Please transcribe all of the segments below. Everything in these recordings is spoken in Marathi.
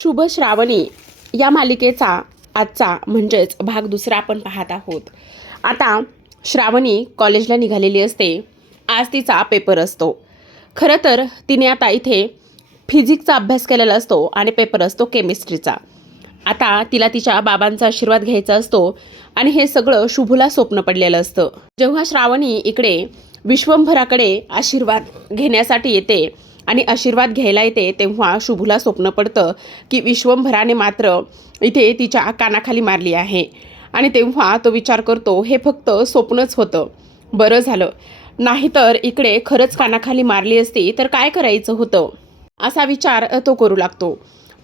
शुभ श्रावणी या मालिकेचा आजचा म्हणजेच भाग दुसरा आपण पाहत आहोत। आता श्रावणी कॉलेजला निघालेली असते। आज तिचा पेपर असतो। खरं तर तिने आता इथे फिजिक्सचा अभ्यास केलेला असतो आणि पेपर असतो केमिस्ट्रीचा। आता तिला तिच्या बाबांचा आशीर्वाद घ्यायचा असतो आणि हे सगळं शुभूला स्वप्न पडलेलं असतं। जेव्हा श्रावणी इकडे विश्वंभराकडे आशीर्वाद घेण्यासाठी येते आणि आशीर्वाद घ्यायला येते तेव्हा शुभूला स्वप्न पडतं की विश्वंभराने मात्र इथे तिच्या कानाखाली मारली आहे आणि तेव्हा तो विचार करतो हे फक्त स्वप्नच होतं, बरं झालं, नाहीतर इकडे खरंच कानाखाली मारली असती तर काय करायचं होतं असा विचार तो करू लागतो।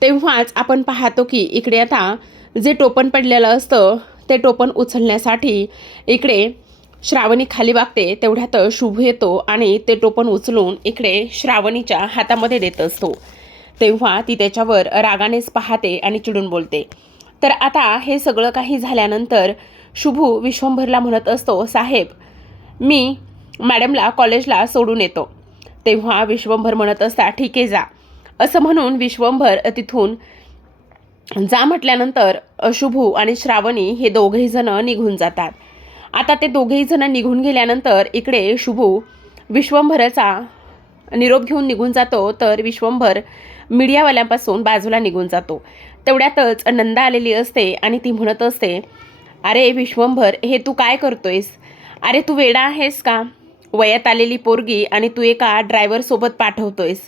तेव्हाच आपण पाहतो की इकडे आता जे टोपण पडलेलं असतं ते टोपण उचलण्यासाठी इकडे श्रावणी खाली वागते। तेवढ्यात शुभ येतो आणि ते टोपण उचलून इकडे श्रावणीच्या हातामध्ये देत असतो। तेव्हा ती त्याच्यावर रागानेच पाहते आणि चिडून बोलते। तर आता हे सगळं काही झाल्यानंतर शुभू विश्वंभरला म्हणत असतो, साहेब मी मॅडमला कॉलेजला सोडून येतो। तेव्हा विश्वंभर म्हणत असता, ठीक आहे जा, असं म्हणून विश्वंभर तिथून जा म्हटल्यानंतर शुभू आणि श्रावणी हे दोघेही जण निघून जातात। आता ते दोघेही जण निघून गेल्यानंतर इकडे शुभू विश्वंभराचा निरोप घेऊन निघून जातो, तर विश्वंभर मीडियावाल्यांपासून बाजूला निघून जातो। तेवढ्यातच नंदा आलेली असते आणि ती म्हणत असते, अरे विश्वंभर हे तू काय करतोयस? अरे तू वेडा आहेस का? वयात आलेली पोरगी आणि तू एका ड्रायव्हरसोबत पाठवतोयस,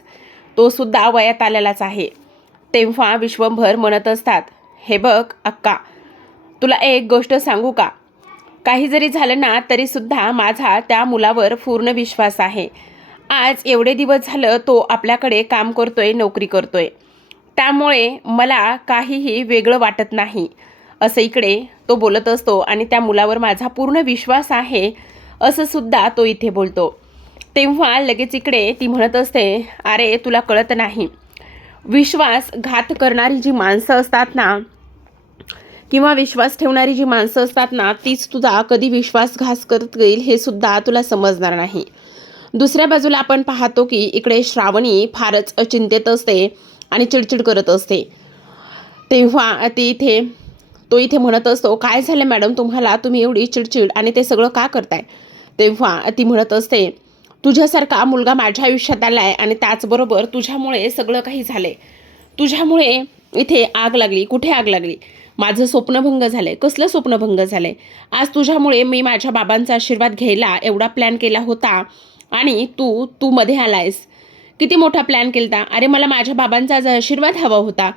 तो सुद्धा वयात आलेलाच आहे। तेव्हा विश्वंभर म्हणत असतात, हे बघ अक्का, तुला एक गोष्ट सांगू का? काही जरी झालं ना तरी सुद्धा माझा त्या मुलावर पूर्ण विश्वास आहे। आज एवढे दिवस झालं तो आपल्याकडे काम करतोय, नोकरी करतोय, त्यामुळे मला काहीही वेगळं वाटत नाही, असं इकडे तो बोलत असतो आणि त्या मुलावर माझा पूर्ण विश्वास आहे असं सुद्धा तो इथे बोलतो। तेव्हा लगेच इकडे ती म्हणत असते, अरे तुला कळत नाही, विश्वासघात करणारी जी माणसं असतात ना किंवा विश्वास ठेवणारी जी माणसं असतात ना तीच तुझा कधी विश्वासघात करतील हे सुद्धा तुला समजणार नाही। दुसऱ्या बाजूला आपण पाहतो की इकडे श्रावणी फारच चिंतेत असते आणि चिडचिड करत असते। तेव्हा तो इथे म्हणत असतो, काय झालं मॅडम तुम्हाला, तुम्ही एवढी चिडचिड आणि ते सगळं का करताय? तेव्हा ती म्हणत असते, तुझ्यासारखा मुलगा माझ्या आयुष्यात आलाय आणि त्याचबरोबर तुझ्यामुळे सगळं काही झालंय, तुझ्यामुळे इथे आग लागली। कुठे आग लागली? माझं स्वप्नभंग झालंय। कसलं स्वप्नभंग झालंय? आज तुझ्यामुळे मी माझ्या बाबांचा आशीर्वाद घ्यायला एवढा प्लॅन केला होता आणि तू मध्ये आलायस। किती मोठा प्लॅन केलता? अरे मला माझ्या बाबांचा आज आशीर्वाद हवा होता,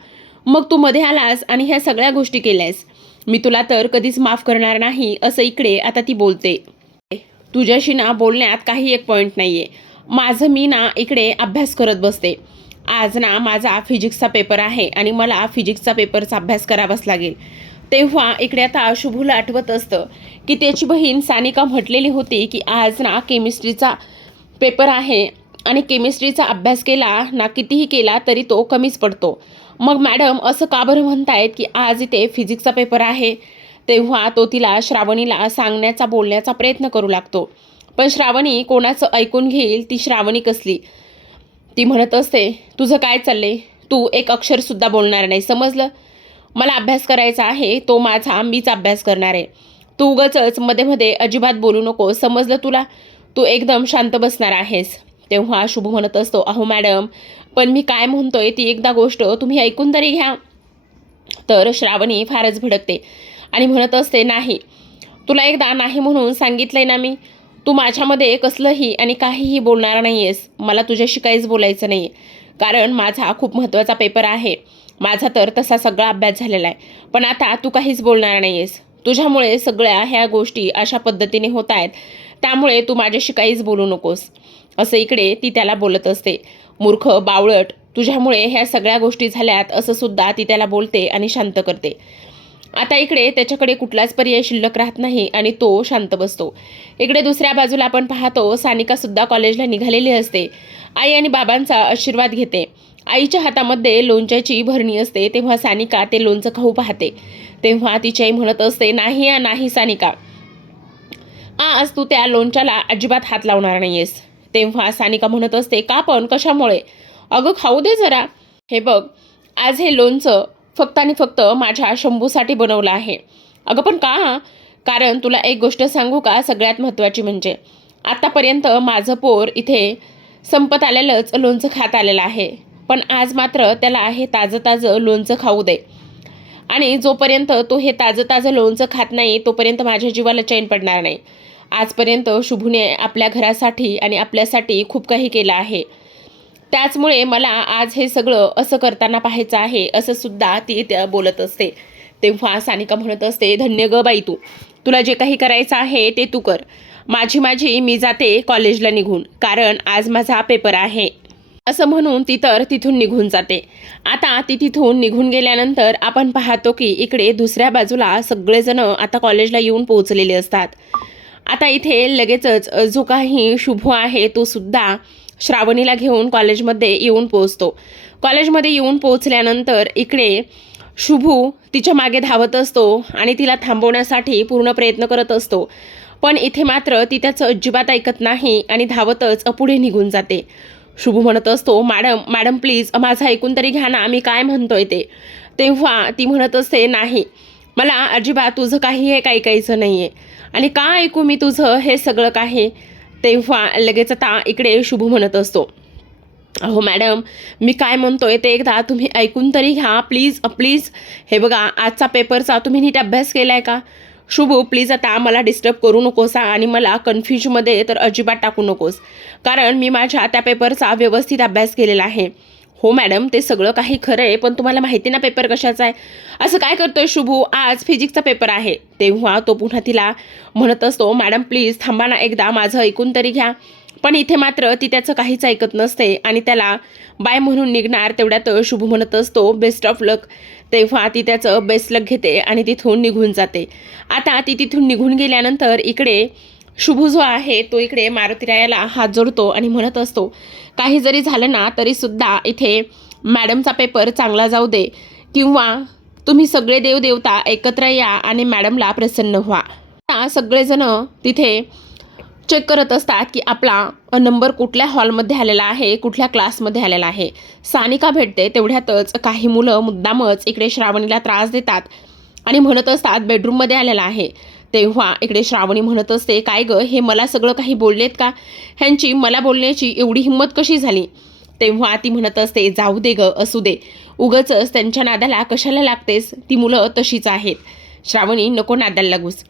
मग तू मध्ये आलास आणि ह्या सगळ्या गोष्टी केल्यास। मी तुला तर कधीच माफ करणार नाही, असं इकडे आता ती बोलते। तुझ्याशी ना बोलण्यात काही एक पॉईंट नाहीये। माझं मी ना इकडे अभ्यास करत बसते। आज ना माझा फिजिक्सचा पेपर आहे आणि मला फिजिक्सचा पेपरचा अभ्यास करावाच लागेल। तेव्हा इकडे आता शुभूला आठवत असतं की त्याची बहीण सानिका म्हटलेली होती की आज ना केमिस्ट्रीचा पेपर आहे आणि केमिस्ट्रीचा अभ्यास केला ना कितीही केला तरी तो कमीच पडतो। मग मॅडम असं का बरं म्हणतायत की आज इथे फिजिक्सचा पेपर आहे? तेव्हा तो तिला श्रावणीला सांगण्याचा बोलण्याचा प्रयत्न करू लागतो, पण श्रावणी कोणाचं ऐकून घेईल ती श्रावणी कसली? ती म्हणत असते, तुझं काय चाललंय? तू एक अक्षरसुद्धा बोलणार नाही, समजलं? मला अभ्यास करायचा आहे, तो माझा, मीच अभ्यास करणार आहे। तू उगाचच मध्ये मध्ये अजिबात बोलू नको, समजलं तुला? तू एकदम शांत बसणार आहेस। तेव्हा शुभ म्हणत असतो, अहो मॅडम पण मी काय म्हणतोय ती एकदा गोष्ट तुम्ही ऐकून तरी घ्या। तर श्रावणी फारच भडकते आणि म्हणत असते, नाही, तुला एकदा नाही म्हणून सांगितलंय ना मी, तू माझ्यामध्ये कसलंही आणि काहीही बोलणार नाहीयेस। मला तुझ्याशी काहीच बोलायचं नाही, कारण माझा खूप महत्त्वाचा पेपर आहे। माझा तर तसा सगळा अभ्यास झालेला आहे, पण आता तू काहीच बोलणार नाहीयेस। तुझ्यामुळे सगळ्या ह्या गोष्टी अशा पद्धतीने होत आहेत, त्यामुळे तू माझ्याशी काहीच बोलू नकोस, असं इकडे ती त्याला बोलत असते। मूर्ख, बावळट, तुझ्यामुळे ह्या सगळ्या गोष्टी झाल्यात, असं सुद्धा ती त्याला बोलते आणि शांत करते। आता इकडे त्याच्याकडे कुठलाच पर्याय शिल्लक राहत नाही आणि तो शांत बसतो। इकडे दुसऱ्या बाजूला आपण पाहतो सानिका सुद्धा कॉलेजला निघालेली असते। आई आणि बाबांचा आशीर्वाद घेते। आईच्या हातामध्ये लोणच्याची भरणी असते, तेव्हा सानिका ते लोणचं खाऊ पाहते। तेव्हा तिची आई म्हणत असते, नाही नाही सानिका, आज तू त्या लोणच्याला अजिबात हात लावणार नाहीयेस। तेव्हा सानिका म्हणत असते, का पण, कशामुळे? अगं खाऊ दे जरा। हे बघ, आज हे लोणचं फक्त आणि फक्त माझ्या शंभूसाठी बनवलं आहे. अगं पण का? कारण तुला एक गोष्ट सांगू का, सगळ्यात महत्त्वाची म्हणजे आतापर्यंत माझं पोर इथे संपत आलेलंच लोणचं खात आलेलं आहे. पण आज मात्र त्याला हे ताजं ताजं लोणचं खाऊ दे. आणि जोपर्यंत तो हे ताजं ताजं लोणचं खात नाही तोपर्यंत माझ्या जीवाला चैन पडणार नाही. आजपर्यंत शुभूने आपल्या घरासाठी आणि आपल्यासाठी खूप काही केलं आहे. त्याचमुळे मला आज हे सगळं असं करताना पाहायचं आहे, असं सुद्धा ती बोलत असते. तेव्हा सानिका म्हणत असते, धन्य ग बाई तू, तुला जे काही करायचं आहे ते तू कर. माझी मी जाते कॉलेजला निघून, कारण आज माझा पेपर आहे. असं म्हणून ती तर तिथून निघून जाते. आता ती तिथून निघून गेल्यानंतर आपण पाहतो की इकडे दुसऱ्या बाजूला सगळेजण आता कॉलेजला येऊन पोहोचलेले असतात. आता इथे लगेचच जो काही शुभ आहे तो सुद्धा श्रावणीला घेऊन कॉलेजमध्ये येऊन पोहोचतो. कॉलेजमध्ये येऊन पोहोचल्यानंतर इकडे शुभू तिच्या मागे धावत असतो आणि तिला थांबवण्यासाठी पूर्ण प्रयत्न करत असतो. पण इथे मात्र ती त्याचं अजिबात ऐकत नाही आणि धावतच पुढे निघून जाते. शुभू म्हणत असतो, मॅडम प्लीज माझं ऐकून तरी घ्या ना, मी काय म्हणतोय ते. तेव्हा ती म्हणत असते, नाही मला अजिबात तुझं काही एक ऐकायचं नाही आहे. आणि का ऐकू मी तुझं हे सगळं काही. तेव्हा लगेच आता इकडे शुभू म्हणत असतो, अहो मॅडम मी काय म्हणतोय ते एकदा तुम्ही ऐकून तरी घ्या प्लीज प्लीज. हे बघा आजचा पेपरचा तुम्ही नीट अभ्यास केला आहे का? शुभू प्लीज आता मला डिस्टर्ब करू नकोस आणि मला कन्फ्युजमध्ये तर अजिबात टाकू नकोस, कारण मी माझ्या त्या पेपरचा व्यवस्थित अभ्यास केलेला आहे. हो मॅडम ते सगळं काही खरं आहे, पण तुम्हाला माहिती ना पेपर कशाचा आहे. असं काय करतोय शुभू, आज फिजिक्सचा पेपर आहे. तेव्हा तो पुन्हा तिला म्हणत असतो, मॅडम प्लीज थांबा ना, एकदा माझं ऐकून तरी घ्या. पण इथे मात्र ती त्याचं काहीच ऐकत नसते आणि त्याला बाय म्हणून निघणार तेवढ्यात शुभू म्हणत असतो, बेस्ट ऑफ लक. तेव्हा ती त्याचं बेस्ट लक घेते आणि तिथून निघून जाते. आता ती तिथून निघून गेल्यानंतर इकडे शुभू जो आहे तो इकडे मारुतीरायाला हात जोडतो आणि म्हणत असतो, काही जरी झालं ना तरीसुद्धा इथे मॅडमचा पेपर चांगला जाऊ दे, किंवा तुम्ही सगळे देवदेवता एकत्र या आणि मॅडमला प्रसन्न व्हा. आता सगळेजण तिथे चेक करत असतात की आपला नंबर कुठल्या हॉलमध्ये आलेला आहे, कुठल्या क्लासमध्ये आलेला आहे. सानिका भेटते तेवढ्यातच काही मुलं मुद्दामच इकडे श्रावणीला त्रास देतात आणि म्हणत असतात बेडरूममध्ये आलेला आहे. तेव्हा इकडे श्रावणी म्हणत असते, काय गं हे मला सगळं काही बोललेत का? ह्यांची मला बोलण्याची एवढी हिंमत कशी झाली? तेव्हा ती म्हणत असते, जाऊ दे गं, असू दे, उगाचच त्यांच्या नादाला कशाला लागतेस, ती मुलं तशीच आहेत. श्रावणी नको नादाला लागूस,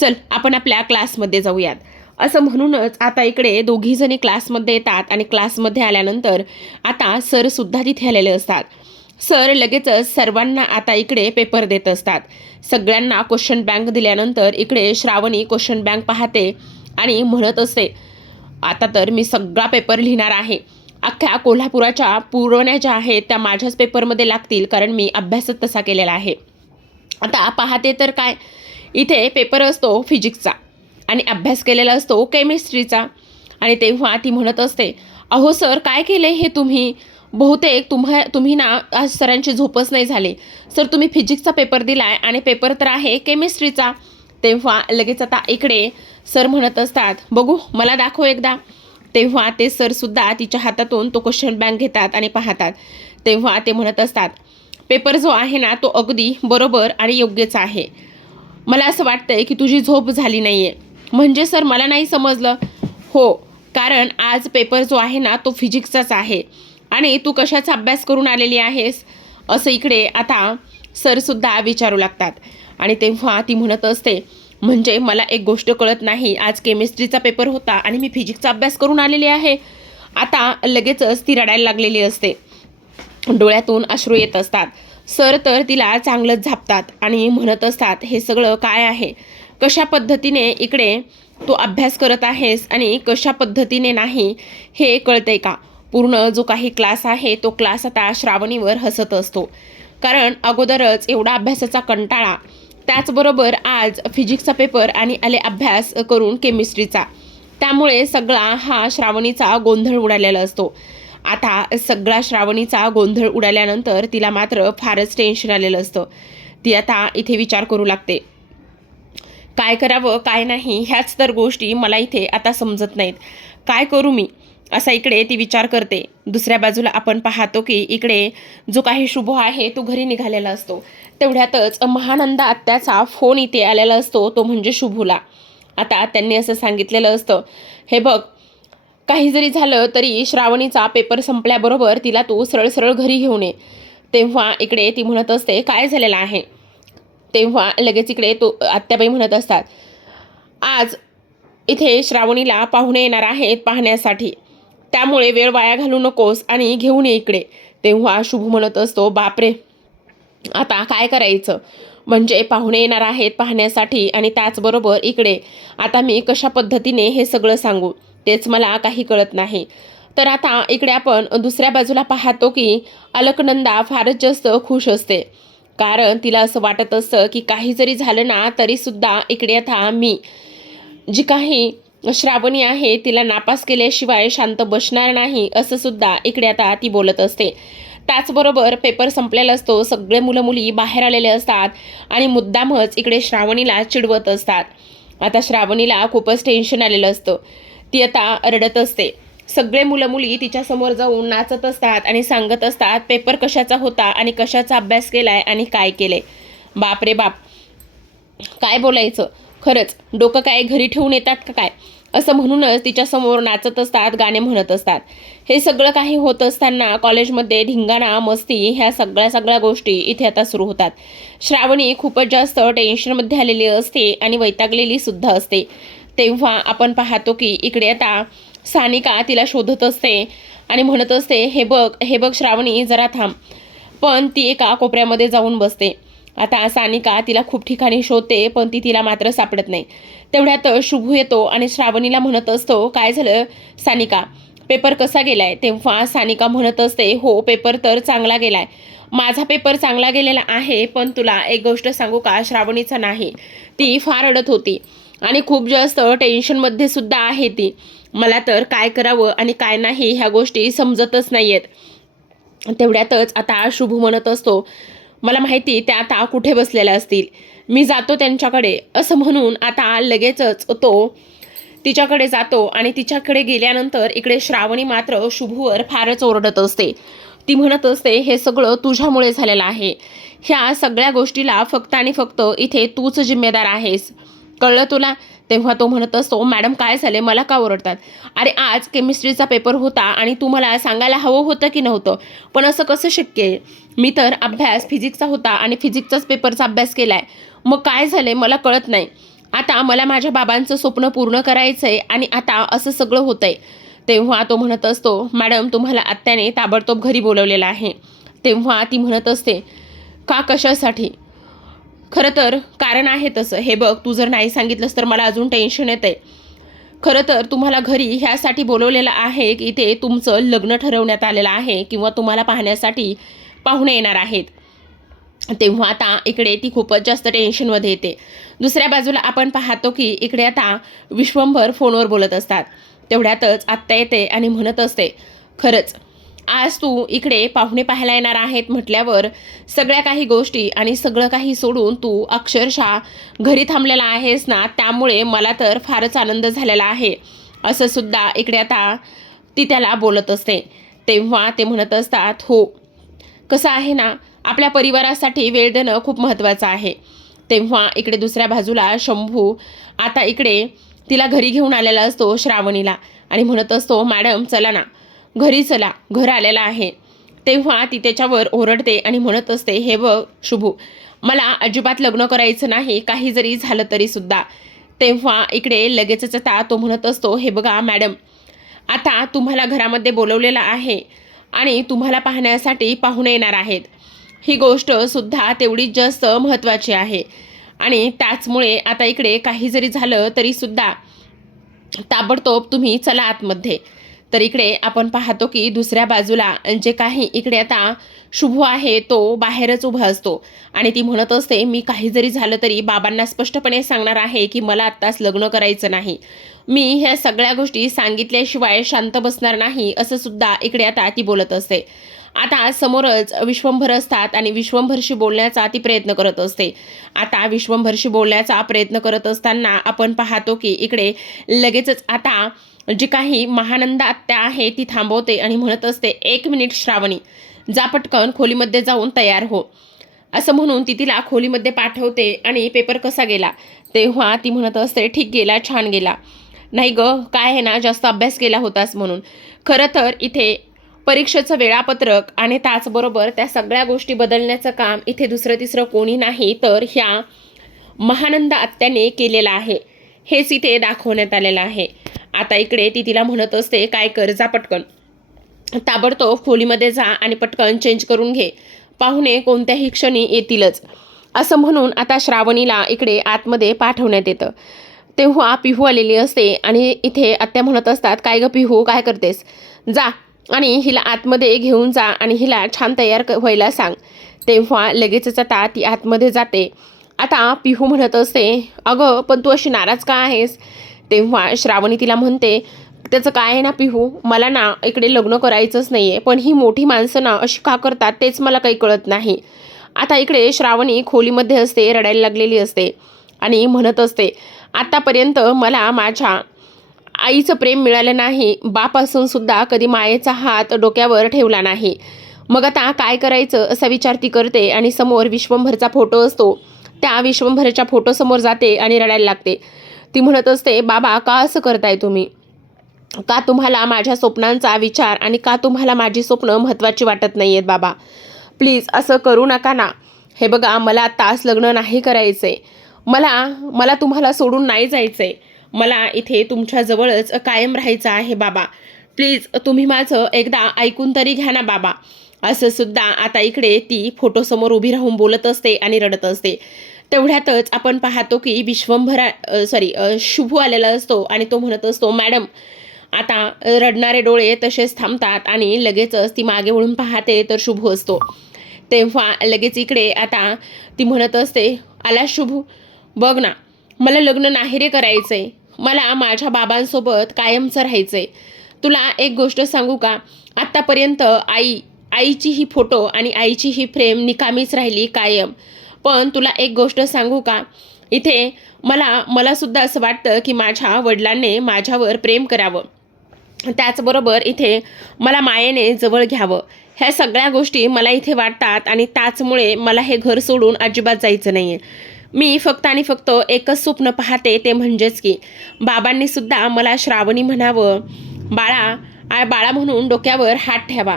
चल आपण आपल्या क्लासमध्ये जाऊयात. असं म्हणूनच आता इकडे दोघीजणी क्लासमध्ये येतात आणि क्लासमध्ये आल्यानंतर आता सरसुद्धा तिथे आलेले असतात. सर लगेचच सर्वांना आता इकडे पेपर देत असतात. सगळ्यांना क्वेश्चन बँक दिल्यानंतर इकडे श्रावणी क्वेश्चन बँक पाहते आणि म्हणत असते, आता तर मी सगळा पेपर लिहिणार आहे. अख्ख्या कोल्हापुराच्या पुरवण्या ज्या आहेत त्या माझ्याच पेपरमध्ये लागतील, कारण मी अभ्यासच तसा केलेला आहे. आता पाहते तर काय, इथे पेपर असतो फिजिक्सचा आणि अभ्यास केलेला असतो केमिस्ट्रीचा. आणि तेव्हा ती म्हणत असते, अहो सर काय केले हे तुम्ही? बहुतेक तुम्ही ना आज सरांची झोपच नाही झाली. सर तुम्ही फिजिक्सचा पेपर दिलाय आणि पेपर तर आहे केमिस्ट्रीचा. तेव्हा लगेच आता इकडे सर म्हणत असतात, बघू मला दाखव एकदा. तेव्हा ते सरसुद्धा तिच्या हातातून तो क्वेश्चन बँक घेतात आणि पाहतात. तेव्हा ते म्हणत असतात, पेपर जो आहे ना तो अगदी बरोबर आणि योग्यच आहे. मला असं वाटतंय की तुझी झोप झाली नाही आहे. म्हणजे सर मला नाही समजलं. हो, कारण आज पेपर जो आहे ना तो फिजिक्सचाच आहे आणि तू कशाचा अभ्यास करून आलेली आहेस, असं इकडे आता सरसुद्धा विचारू लागतात. आणि तेव्हा ती म्हणत असते, म्हणजे मला एक गोष्ट कळत नाही, आज केमिस्ट्रीचा पेपर होता आणि मी फिजिक्सचा अभ्यास करून आलेली आहे. आता लगेचच ती रडायला लागलेली असते, डोळ्यातून अश्रू येत असतात. सर तर तिला चांगलंच झापतात आणि म्हणत असतात, हे सगळं काय आहे, कशा पद्धतीने इकडे तू अभ्यास करत आहेस आणि कशा पद्धतीने नाही हे कळतंय का? पूर्ण जो काही क्लास आहे तो क्लास आता श्रावणीवर हसत असतो, कारण अगोदरच एवढा अभ्यासाचा कंटाळा, त्याचबरोबर आज फिजिक्सचा पेपर आणि आले अभ्यास करून केमिस्ट्रीचा, त्यामुळे सगळा हा श्रावणीचा गोंधळ उडालेला असतो. आता सगळा श्रावणीचा गोंधळ उडाल्यानंतर तिला मात्र फारच टेन्शन आलेलं असतं. ती आता इथे विचार करू लागते, काय करावं काय नाही ह्याच तर गोष्टी मला इथे आता समजत नाहीत. काय करू मी? असा इकडे ती विचार करते. दुसऱ्या बाजूला आपण पाहतो की इकडे जो काही शुभ आहे तो घरी निघालेला असतो. तेवढ्यातच महानंदा आत्याचा फोन इथे आलेला असतो, तो म्हणजे शुभूला. आता त्यांनी असं सांगितलेलं असतं, हे बघ, काही जरी झालं तरी श्रावणीचा पेपर संपल्याबरोबर तिला तू सरळ सरळ घरी घेऊन ये. तेव्हा इकडे ती म्हणत असते, काय झालेलं आहे? तेव्हा लगेच इकडे तो आत्याबाई म्हणत असतात, आज इथे श्रावणीला पाहुणे येणार आहेत पाहण्यासाठी, त्यामुळे वेळ वाया घालू नकोस आणि घेऊन ये इकडे. तेव्हा शुभ म्हणत असतो, बापरे, आता काय करायचं? म्हणजे पाहुणे येणार आहेत पाहण्यासाठी आणि त्याचबरोबर इकडे आता मी कशा पद्धतीने हे सगळं सांगू, तेच मला काही कळत नाही. तर आता इकडे आपण दुसऱ्या बाजूला पाहतो की अलकनंदा फारच जास्त खुश असते, कारण तिला असं वाटत असतं की काही जरी झालं ना तरीसुद्धा इकडे आता मी जी काही श्रावणी आहे तिला नापास केल्याशिवाय शांत बसणार नाही, असं सुद्धा इकडे आता ती बोलत असते. त्याचबरोबर पेपर संपलेला असतो, सगळे मुलं मुली बाहेर आलेले असतात आणि मुद्दामच इकडे श्रावणीला चिडवत असतात. आता श्रावणीला खूपच टेन्शन आलेलं असतं, ती आता रडत असते. सगळे मुलं मुली तिच्यासमोर जाऊन नाचत असतात आणि सांगत असतात, पेपर कशाचा होता आणि कशाचा अभ्यास केलाय आणि काय केलंय. बाप रे बाप, काय बोलायचं, खरंच डोकं काय घरी ठेवून येतात का काय, असं म्हणूनच तिच्यासमोर नाचत असतात, गाणे म्हणत असतात. हे सगळं काही होत असताना कॉलेजमध्ये धिंगाणा मस्ती ह्या सगळ्या गोष्टी इथे आता सुरू होतात. श्रावणी खूपच जास्त टेन्शनमध्ये आलेली असते आणि वैतागलेली सुद्धा असते. तेव्हा आपण पाहतो की इकडे आता सानिका तिला शोधत असते आणि म्हणत असते, हे बघ श्रावणी, जरा थांब. पण ती एका कोपऱ्यामध्ये जाऊन बसते. आता सानिका तिला खूप ठिकाणी शोधते, पण ती तिला मात्र सापडत नाही. तेवढ्यात शुभू येतो आणि श्रावणीला म्हणत असतो, काय झालं सानिका, पेपर कसा गेलाय? तेव्हा सानिका म्हणत असते, हो पेपर तर चांगला गेलाय, माझा पेपर चांगला गेलेला आहे, पण तुला एक गोष्ट सांगू का, श्रावणीचा नाही. ती फार रडत होती आणि खूप जास्त टेन्शनमध्ये सुद्धा आहे ती. मला तर काय करावं आणि काय नाही ह्या गोष्टी समजतच नाही आहेत. तेवढ्यातच आता शुभू म्हणत असतो, मला माहिती त्या आता कुठे बसलेल्या असतील, मी जातो त्यांच्याकडे, असं म्हणून आता लगेचच तो तिच्याकडे जातो आणि तिच्याकडे गेल्यानंतर इकडे श्रावणी मात्र शुभूवर फारच ओरडत असते. ती म्हणत असते, हे सगळं तुझ्यामुळे झालेलं आहे, ह्या सगळ्या गोष्टीला फक्त आणि फक्त इथे तूच जिम्मेदार आहेस, कळलं तुला? तेव्हा तो म्हणत असतो, मॅडम काय झाले, मला का ओरडतात? अरे आज केमिस्ट्रीचा पेपर होता आणि तू मला सांगायला हवं होतं की नव्हतं? पण असं कसं शक्य आहे? मी तर अभ्यास फिजिक्सचा होता आणि फिजिक्सचाच पेपरचा अभ्यास केलाय, मग काय झाले मला कळत नाही. आता मला माझ्या बाबांचं स्वप्न पूर्ण करायचंय आणि आता असं सगळं होतंय. तेव्हा तो म्हणत असतो, मॅडम तुम्हाला आत्याने ताबडतोब घरी बोलवलेलं आहे. तेव्हा ती म्हणत असते, का, कशासाठी? खरं तर कारण आहे तसं, हे बघ, तू जर नाही सांगितलंस तर मला अजून टेन्शन येतंय. खरं तर तुम्हाला घरी ह्यासाठी बोलवलेलं आहे की इथे तुमचं लग्न ठरवण्यात आलेलं आहे किंवा तुम्हाला पाहण्यासाठी पाहुणे येणार आहेत. तेव्हा आता इकडे ती खूपच जास्त टेन्शनमध्ये येते. दुसऱ्या बाजूला आपण पाहतो की इकडे आता विश्वंभर फोनवर बोलत असतात. तेवढ्यातच आत्या येते आणि म्हणत असते, खरंच आज तू इकडे पाहुणे पाहायला येणार आहेत म्हटल्यावर सगळ्या काही गोष्टी आणि सगळं काही सोडून तू अक्षरशः घरी थांबलेला आहेस ना, त्यामुळे मला तर फारच आनंद झालेला आहे, असं सुद्धा इकडे आता ती त्याला बोलत असते. तेव्हा ते म्हणत असतात, हो, कसं आहे ना, आपल्या परिवारासाठी वेळ देणं खूप महत्त्वाचं आहे. तेव्हा इकडे दुसऱ्या बाजूला शंभू आता इकडे तिला घरी घेऊन आलेला असतो श्रावणीला आणि म्हणत असतो, मॅडम चला ना घरी, चला, घर आलेलं आहे. तेव्हा ती त्याच्यावर ओरडते आणि म्हणत असते, हे बघ शुभू, मला अजिबात लग्न करायचं नाही, काही जरी झालं तरी सुद्धा. तेव्हा इकडे लगेचच आता तो म्हणत असतो, हे बघा मॅडम, आता तुम्हाला घरामध्ये बोलवलेलं आहे आणि तुम्हाला पाहण्यासाठी पाहुणे येणार आहेत, ही गोष्ट सुद्धा तेवढीच जास्त महत्त्वाची आहे आणि त्याचमुळे आता इकडे काही जरी झालं तरी सुद्धा ताबडतोब तुम्ही चला आतमध्ये. तर इकडे आपण पाहतो की दुसऱ्या बाजूला जे काही इकडे आता शुभ आहे तो बाहेरच उभा असतो आणि ती म्हणत असते, मी काही जरी झालं तरी बाबांना स्पष्टपणे सांगणार आहे की मला आत्ताच लग्न करायचं नाही, मी ह्या सगळ्या गोष्टी सांगितल्याशिवाय शांत बसणार नाही, असं सुद्धा इकडे आता ती बोलत असते. आता समोरच विश्वंभर असतात आणि विश्वंभरशी बोलण्याचा ती प्रयत्न करत असते. आता विश्वंभरशी बोलण्याचा प्रयत्न करत असताना आपण पाहतो की इकडे लगेचच आता जी काही महानंदा आत्या आहे ती थांबवते आणि म्हणत असते, 1 मिनिट श्रावणी, जा पटकन खोलीमध्ये जाऊन तयार हो. असं म्हणून ती तिला खोलीमध्ये पाठवते. आणि पेपर कसा गेला तेव्हा ती म्हणत असते, ठीक गेला, छान गेला. नाही ग, काय आहे ना, जास्त अभ्यास केला होतास म्हणून. खरं तर इथे परीक्षेचं वेळापत्रक आणि त्याचबरोबर त्या सगळ्या गोष्टी बदलण्याचं काम इथे दुसरं तिसरं कोणी नाही तर ह्या महानंदा आत्याने केलेलं आहे. हेच इथे दाखवण्यात आलेलं आहे. आता इकडे ती तिला म्हणत असते, काय कर, जा पटकन, ताबडतोब खोलीमध्ये जा आणि पटकन चेंज करून घे, पाहुणे कोणत्याही क्षणी येतीलच. असं म्हणून आता श्रावणीला इकडे आतमध्ये पाठवण्यात येतं. तेव्हा पिहू आलेली असते आणि इथे आत्या म्हणत असतात, काय ग पिहू, काय करतेस, जा आणि हिला आतमध्ये घेऊन जा आणि हिला छान तयार व्हायला सांग. तेव्हा लगेचच आता ती आतमध्ये जाते. आता पिहू म्हणत असते, अगं पण तू अशी नाराज का आहेस. तेव्हा श्रावणी तिला म्हणते, त्याचं काय आहे ना पिहू, मला ना इकडे लग्न करायचंच नाही आहे, पण ही मोठी माणसं ना अशी का करतात तेच मला काही कळत नाही. आता इकडे श्रावणी खोलीमध्ये असते, रडायला लागलेली असते आणि म्हणत असते, आतापर्यंत मला माझ्या आईचं प्रेम मिळालं नाही, बाप असून सुद्धा कधी मायेचा हात डोक्यावर ठेवला नाही. मग आता काय करायचं असा विचार ती करते आणि समोर विश्वंभरचा फोटो असतो, त्या विश्वंभरच्या फोटोसमोर जाते आणि रडायला लागते. ती म्हणत असते, बाबा का असं करताय तुम्ही, का तुम्हाला माझ्या स्वप्नांचा विचार आणि का तुम्हाला माझी स्वप्न महत्त्वाची वाटत नाही आहेत बाबा, प्लीज असं करू नका ना. हे बघा, मला आत्ताच लग्न नाही करायचं आहे, मला तुम्हाला सोडून नाही जायचं आहे, मला इथे तुमच्याजवळच कायम राहायचं आहे बाबा, प्लीज तुम्ही माझं एकदा ऐकून तरी घ्या ना बाबा. असं सुद्धा आता इकडे ती फोटोसमोर उभी राहून बोलत असते आणि रडत असते. तेवढ्यातच आपण पाहतो की शुभू आलेला असतो आणि तो म्हणत असतो, मॅडम. आता रडणारे डोळे तसेच थांबतात आणि लगेचच ती मागे वळून पाहते तर शुभू असतो. तेव्हा लगेच इकडे आता ती म्हणत असते, आला शुभू, बघ ना, मला लग्न नाही रे करायचंय, मला माझ्या बाबांसोबत कायमचं राहायचंय. तुला एक गोष्ट सांगू का, आत्तापर्यंत आईची ही फोटो आणि आईची ही फ्रेम निकामीच राहिली कायम. पण तुला एक गोष्ट सांगू का, इथे मला सुद्धा असं वाटतं की माझ्या वडिलांनी माझ्यावर प्रेम करावं, त्याचबरोबर इथे मला मायेने जवळ घ्यावं. ह्या सगळ्या गोष्टी मला इथे वाटतात आणि त्याचमुळे मला हे घर सोडून अजिबात जायचं नाही आहे. मी फक्त आणि फक्त एकच स्वप्न पाहते, ते म्हणजेच की बाबांनी सुद्धा मला श्रावणी म्हणावं, बाळा म्हणून डोक्यावर हात ठेवा.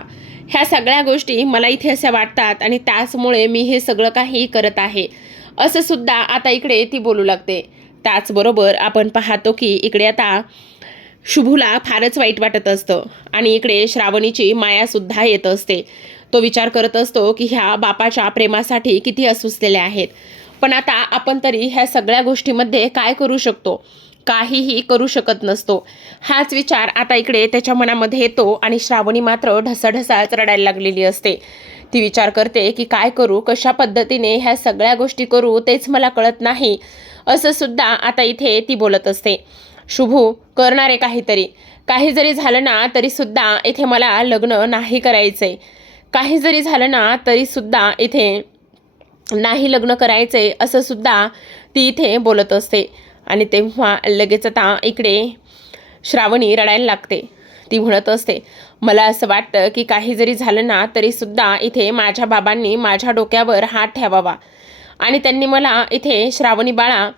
ह्या सगळ्या गोष्टी मला इथे अशा वाटतात आणि त्याचमुळे मी हे सगळं काही करत आहे, असं सुद्धा आता इकडे ती बोलू लागते. त्याचबरोबर आपण पाहतो की इकडे आता शुभूला फारच वाईट वाटत असतं आणि इकडे श्रावणीची मायासुद्धा येत असते. तो विचार करत असतो की ह्या बापाच्या प्रेमासाठी किती असुसलेले आहेत, पण आता आपण तरी ह्या सगळ्या गोष्टीमध्ये काय करू शकतो, काहीही करू शकत नसतो. हाच विचार आता इकडे त्याच्या मनामध्ये येतो आणि श्रावणी मात्र ढसाढसाच रडायला लागलेली असते. ती विचार करते की काय करू, कशा पद्धतीने ह्या सगळ्या गोष्टी करू तेच मला कळत नाही, असं सुद्धा आता इथे ती बोलत असते. शुभू, करणारे काहीतरी, काही जरी झालं ना तरी सुद्धा इथे मला लग्न नाही करायचंय, काही जरी झालं ना तरी सुद्धा इथे नाही लग्न करायचंय, असं सुद्धा ती इथे बोलत असते. आणि तेव्हा लगेच आता इकडे श्रावणी रडायला लागते. ती म्हणत असते, मला असं वाटतं की काही जरी झालं ना तरी सुद्धा इथे माझ्या बाबांनी माझ्या डोक्यावर हात ठेवावा आणि त्यांनी मला इथे, श्रावणी बाळा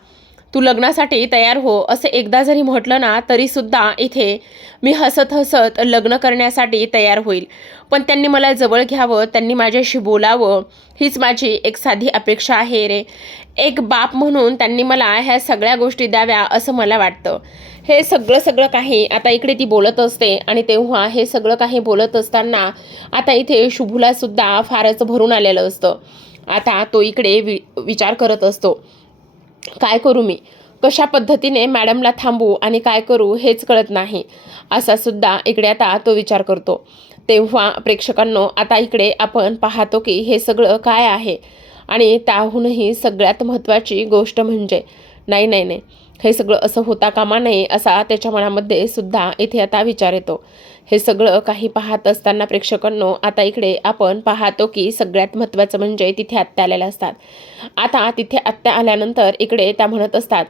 तू लग्नासाठी तयार हो, असं एकदा जरी म्हटलं ना तरी सुद्धा इथे मी हसत हसत लग्न करण्यासाठी तयार होईल. पण त्यांनी मला जवळ घ्यावं, त्यांनी माझ्याशी बोलावं, हीच माझी एक साधी अपेक्षा आहे रे. एक बाप म्हणून त्यांनी मला ह्या सगळ्या गोष्टी द्याव्या असं मला वाटतं. हे सगळं काही आता इकडे ती बोलत असते आणि तेव्हा हे सगळं काही बोलत असताना आता इथे शुभूला सुद्धा फारच भरून आलेलं असतं. आता तो इकडे विचार करत असतो, काय करू मी, कशा पद्धतीने मॅडमला थांबू आणि काय करू हेच कळत नाही, असा सुद्धा इकडे आता तो विचार करतो. तेव्हा प्रेक्षकांनो, आता इकडे आपण पाहतो की हे सगळं काय आहे आणि त्याहूनही सगळ्यात महत्त्वाची गोष्ट म्हणजे नाही, हे सगळं असं होता कामा नये, असा त्याच्या मनामध्ये सुद्धा इथे आता विचार येतो. हे सगळं काही पाहत असताना प्रेक्षकांनो, आता इकडे आपण पाहतो की सगळ्यात महत्त्वाचं म्हणजे तिथे आत्या आलेल्या असतात. आता तिथे आत्या आल्यानंतर इकडे त्या म्हणत असतात,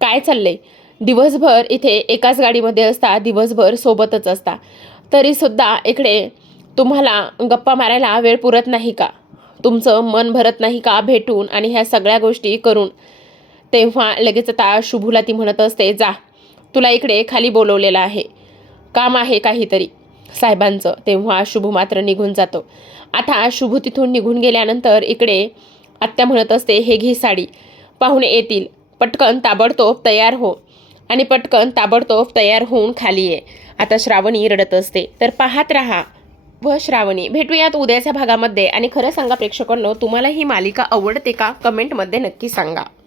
काय चाललंय, दिवसभर इथे एकाच गाडीमध्ये असता, दिवसभर सोबतच असता, तरीसुद्धा इकडे तुम्हाला गप्पा मारायला वेळ पुरत नाही का? तुमचं मन भरत नाही का भेटून आणि ह्या सगळ्या गोष्टी करून? तेव्हा लगेच आता शुभूला ती म्हणत असते, जा, तुला इकडे खाली बोलवलेलं आहे, काम आहे काहीतरी साहेबांचं. तेव्हा शुभू मात्र निघून जातो. आता शुभू तिथून निघून गेल्यानंतर इकडे आत्या म्हणत असते, हे घे साडी, पाहुणे येतील, पटकन ताबडतोब तयार हो. आणि पटकन ताबडतोब तयार होऊन खाली ये. आता श्रावणी रडत असते. तर पाहत रहा व श्रावणी. भेटूयात उद्याच्या भागामध्ये. आणि खरं सांगा प्रेक्षकांनो, तुम्हाला ही मालिका आवडते का? कमेंटमध्ये नक्की सांगा.